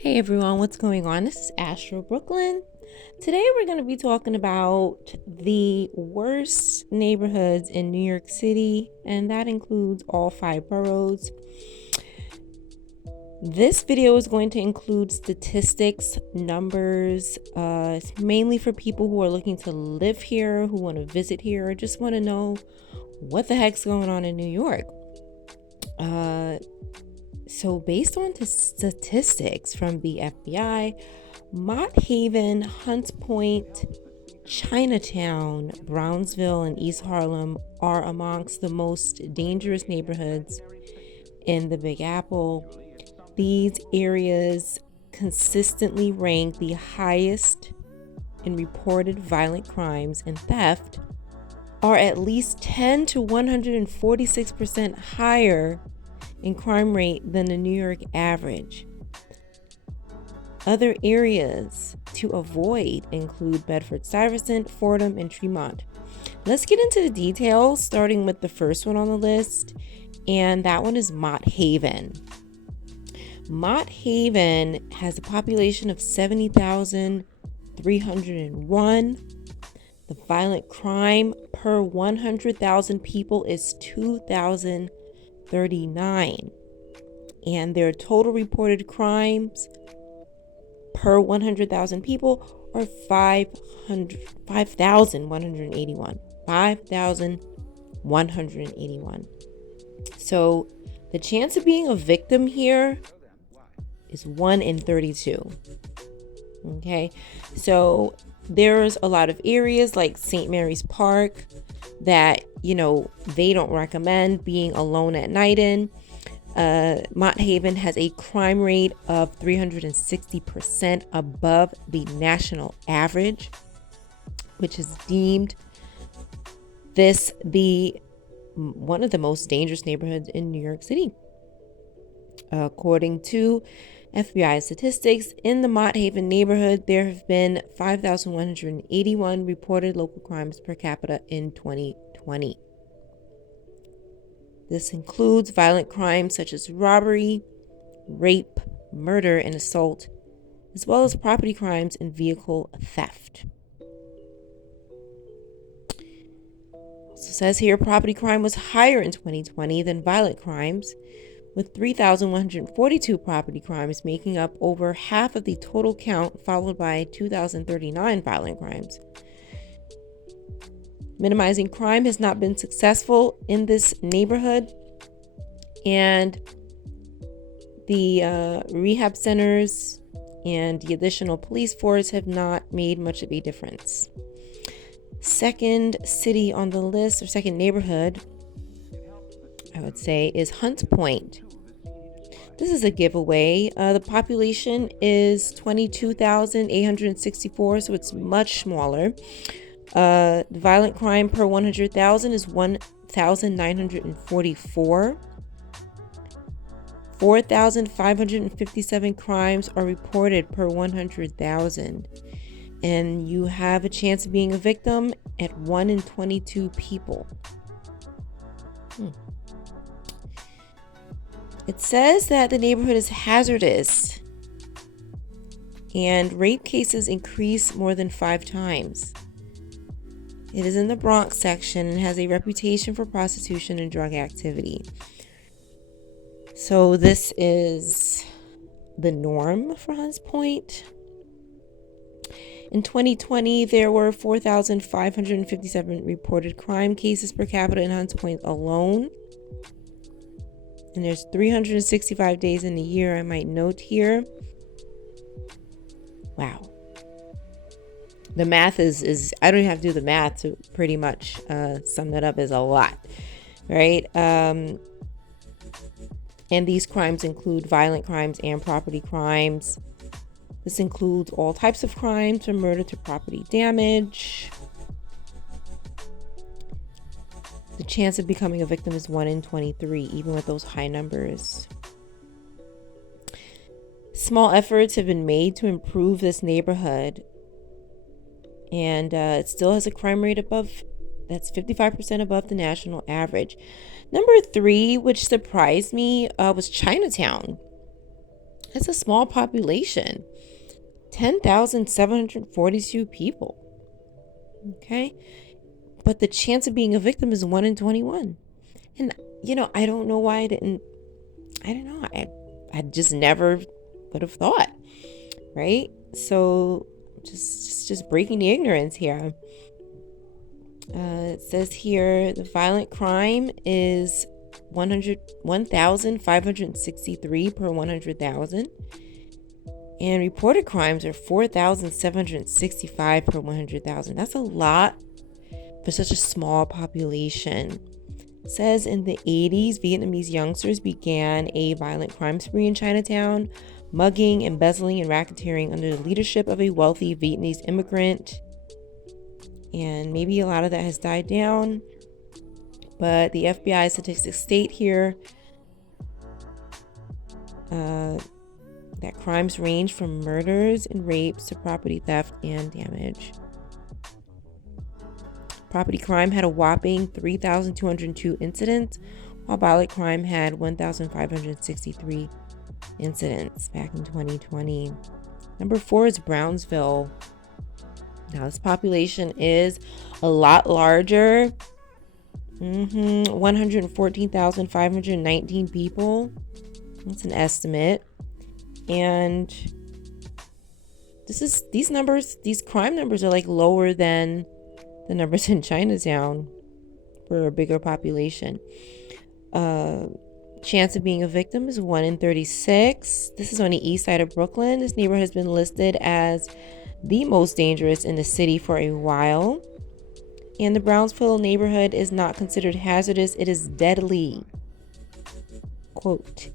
Hey everyone, what's going on? This is Astro Brooklyn. Today we're going to be talking about the worst neighborhoods in New York City, and that includes all 5 boroughs. This video is going to include statistics, numbers. It's mainly for people who are looking to live here, who want to visit here, or just want to know what the heck's going on in New York. So based on the statistics from the FBI, Mott Haven, Hunts Point, Chinatown, Brownsville, and East Harlem are amongst the most dangerous neighborhoods in the Big Apple. These areas consistently rank the highest in reported violent crimes, and theft are at least 10 to 146% higher in crime rate than the New York average. Other areas to avoid include Bedford, Stuyvesant, Fordham, and Tremont. Let's get into the details, starting with the first one on the list, and that one is Mott Haven. Mott Haven has a population of 70,301. The violent crime per 100,000 people is 2,039, and their total reported crimes per 100,000 people are 5,181. 5,181. So the chance of being a victim here is 1 in 32. Okay, so there's a lot of areas like St. Mary's Park that, they don't recommend being alone at night in. Mott Haven has a crime rate of 360% above the national average, which is deemed this one of the most dangerous neighborhoods in New York City. According to FBI statistics, in the Mott Haven neighborhood, there have been 5,181 reported local crimes per capita in 2020. This includes violent crimes such as robbery, rape, murder, and assault, as well as property crimes and vehicle theft. Also says here, property crime was higher in 2020 than violent crimes, with 3,142 property crimes making up over half of the total count, followed by 2,039 violent crimes. Minimizing crime has not been successful in this neighborhood, and the rehab centers and the additional police force have not made much of a difference. Second city on the list, or second neighborhood, I would say, is Hunts Point. This is a giveaway. The population is 22,864, so it's much smaller. The violent crime per 100,000 is 1,944. 4,557 crimes are reported per 100,000. And you have a chance of being a victim at 1 in 22 people. It says that the neighborhood is hazardous, and rape cases increase more than 5 times. It is in the Bronx section and has a reputation for prostitution and drug activity. So this is the norm for Hunts Point. In 2020, there were 4,557 reported crime cases per capita in Hunts Point alone. And there's 365 days in a year, I might note here. Wow. The math is I don't even have to do the math to pretty much sum that up as a lot, right? And these crimes include violent crimes and property crimes. This includes all types of crimes, from murder to property damage. The chance of becoming a victim is 1 in 23, even with those high numbers. Small efforts have been made to improve this neighborhood, and it still has a crime rate that's 55% above the national average. Number 3, which surprised me, was Chinatown. It's a small population. 10,742 people. Okay. But the chance of being a victim is 1 in 21. And, I don't know why I don't know. I just never would have thought. Right. So just breaking the ignorance here. It says here the violent crime is 1,563 per 100,000. And reported crimes are 4,765 per 100,000. That's a lot for such a small population. It says in the 80s, Vietnamese youngsters began a violent crime spree in Chinatown, mugging, embezzling, and racketeering under the leadership of a wealthy Vietnamese immigrant. And maybe a lot of that has died down. But the FBI statistics state here that crimes range from murders and rapes to property theft and damage. Property crime had a whopping 3,202 incidents, while violent crime had 1,563 incidents back in 2020. Number 4 is Brownsville. Now, this population is a lot larger. 114,519 people. That's an estimate. And these crime numbers are like lower than the numbers in Chinatown for a bigger population. Chance of being a victim is 1 in 36. This is on the east side of Brooklyn. This neighborhood has been listed as the most dangerous in the city for a while. And the Brownsville neighborhood is not considered hazardous. It is deadly. Quote,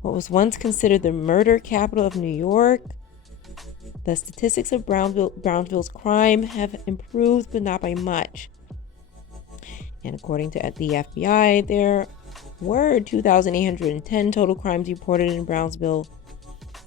what was once considered the murder capital of New York, the statistics of Brownsville's crime have improved, but not by much. And according to the FBI, there were 2,810 total crimes reported in Brownsville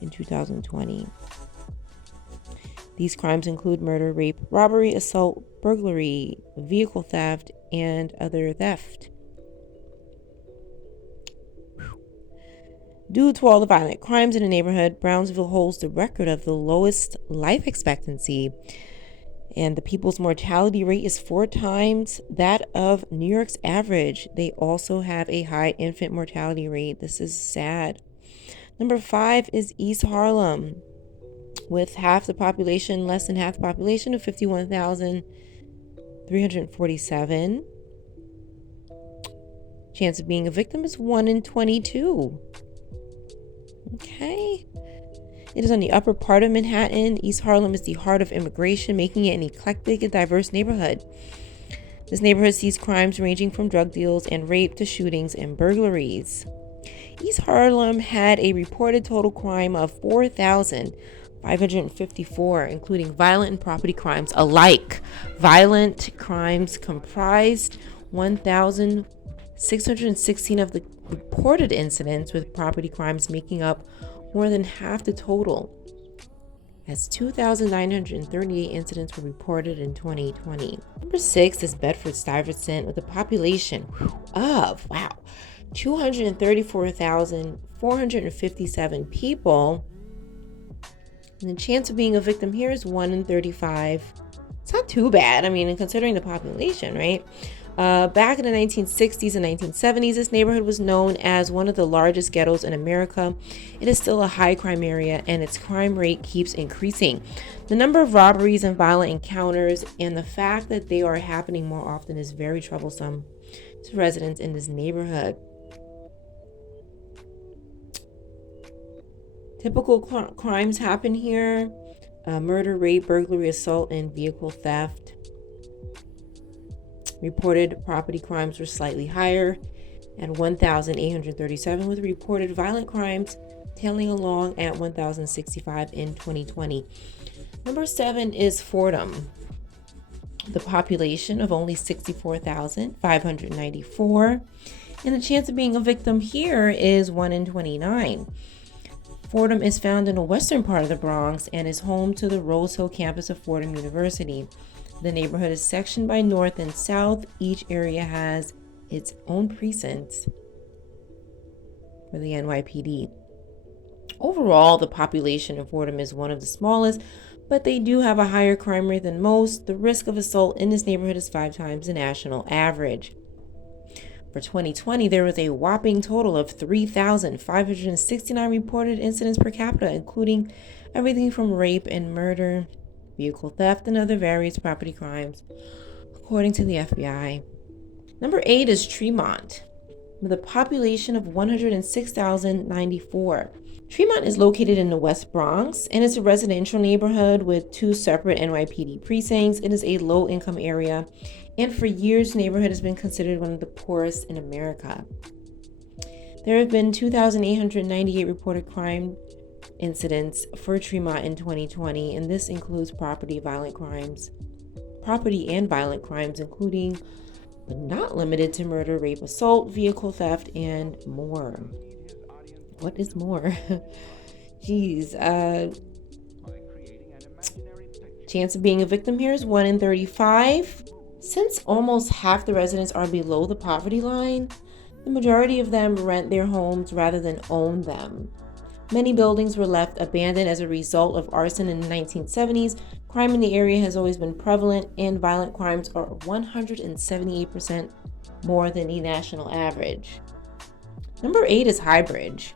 in 2020. These crimes include murder, rape, robbery, assault, burglary, vehicle theft, and other theft. Due to all the violent crimes in the neighborhood, Brownsville holds the record of the lowest life expectancy, and the people's mortality rate is 4 times that of New York's average. They also have a high infant mortality rate. This is sad. Number 5 is East Harlem, with less than half the population of 51,347. Chance of being a victim is 1 in 22. Okay. It is on the upper part of Manhattan. East Harlem is the heart of immigration, making it an eclectic and diverse neighborhood. This neighborhood sees crimes ranging from drug deals and rape to shootings and burglaries. East Harlem had a reported total crime of 4,554, including violent and property crimes alike. Violent crimes comprised 1,616 of the reported incidents, with property crimes making up more than half the total, as 2,938 incidents were reported in 2020. Number 6 is Bedford-Stuyvesant, with a population of 234,457 people. And the chance of being a victim here is 1 in 35. It's not too bad. I mean, considering the population, right? Back in the 1960s and 1970s, this neighborhood was known as one of the largest ghettos in America. It is still a high crime area, and its crime rate keeps increasing. The number of robberies and violent encounters and the fact that they are happening more often is very troublesome to residents in this neighborhood. Typical crimes happen here: murder, rape, burglary, assault, and vehicle theft. Reported property crimes were slightly higher at 1,837, with reported violent crimes tailing along at 1,065 in 2020. Number 7 is Fordham. The population of only 64,594, and the chance of being a victim here is 1 in 29. Fordham is found in the western part of the Bronx and is home to the Rose Hill campus of Fordham University. The neighborhood is sectioned by north and south. Each area has its own precincts for the NYPD. Overall, the population of Fordham is one of the smallest, but they do have a higher crime rate than most. The risk of assault in this neighborhood is 5 times the national average. For 2020, there was a whopping total of 3,569 reported incidents per capita, including everything from rape and murder, vehicle theft, and other various property crimes, according to the FBI. Number 8 is Tremont, with a population of 106,094. Tremont is located in the West Bronx, and it's a residential neighborhood with 2 separate NYPD precincts. It is a low-income area, and for years, the neighborhood has been considered one of the poorest in America. There have been 2,898 reported crime incidents for Tremont in 2020, and this includes property and violent crimes, including but not limited to murder, rape, assault, vehicle theft, and more. What is more? Geez. Chance of being a victim here is 1 in 35. Since almost half the residents are below the poverty line, the majority of them rent their homes rather than own them. Many buildings were left abandoned as a result of arson in the 1970s. Crime in the area has always been prevalent, and violent crimes are 178% more than the national average. Number 8 is HIGHBRIDGE.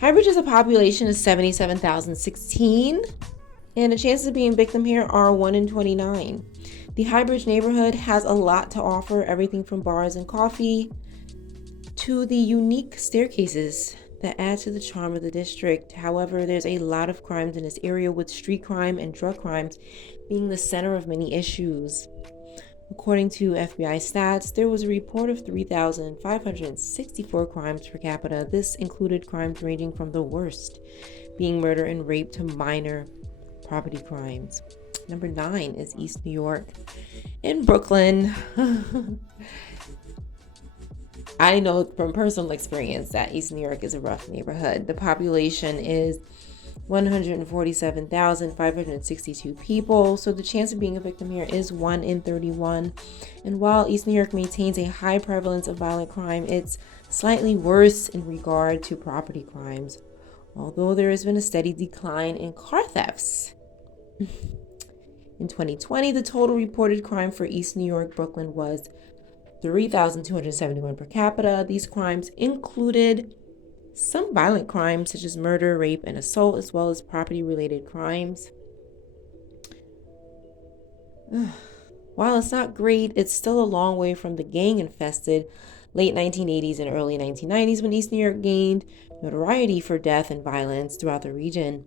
HIGHBRIDGE has a population of 77,016, and the chances of being a victim here are 1 in 29. The HIGHBRIDGE neighborhood has a lot to offer, everything from bars and coffee to the unique staircases that add to the charm of the district. However, there's a lot of crimes in this area, with street crime and drug crimes being the center of many issues. According to FBI stats, there was a report of 3,564 crimes per capita. This included crimes ranging from the worst, being murder and rape, to minor property crimes. Number 9 is East New York. In Brooklyn, I know from personal experience that East New York is a rough neighborhood. The population is 147,562 people, so the chance of being a victim here is 1 in 31. And while East New York maintains a high prevalence of violent crime, it's slightly worse in regard to property crimes, although there has been a steady decline in car thefts. In 2020, the total reported crime for East New York, Brooklyn was 3,271 per capita. These crimes included some violent crimes such as murder, rape, and assault, as well as property-related crimes. While it's not great, it's still a long way from the gang-infested late 1980s and early 1990s when East New York gained notoriety for death and violence throughout the region.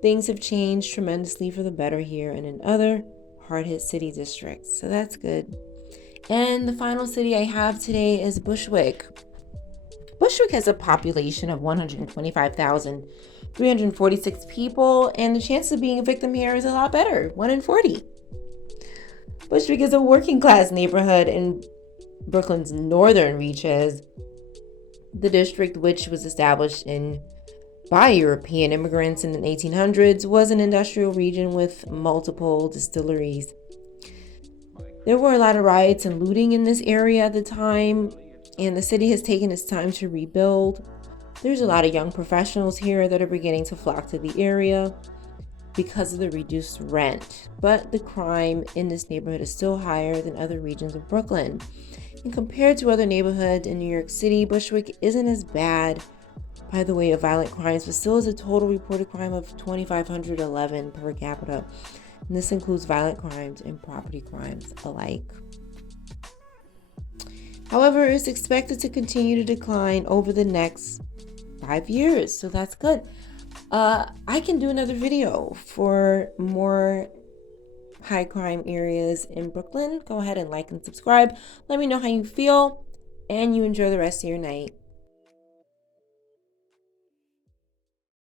Things have changed tremendously for the better here and in other hard-hit city districts, so that's good. And the final city I have today is Bushwick. Bushwick has a population of 125,346 people, and the chance of being a victim here is a lot better, 1 in 40. Bushwick is a working class neighborhood in Brooklyn's northern reaches. The district, which was established by European immigrants in the 1800s, was an industrial region with multiple distilleries. There were a lot of riots and looting in this area at the time, and the city has taken its time to rebuild. There's a lot of young professionals here that are beginning to flock to the area because of the reduced rent, but the crime in this neighborhood is still higher than other regions of Brooklyn. And compared to other neighborhoods in New York City, Bushwick isn't as bad by the way of violent crimes, but still has a total reported crime of 2,511 per capita. And this includes violent crimes and property crimes alike. However, it's expected to continue to decline over the next 5 years, so that's good. I can do another video for more high crime areas in Brooklyn. Go ahead and like and subscribe. Let me know how you feel, and you enjoy the rest of your night.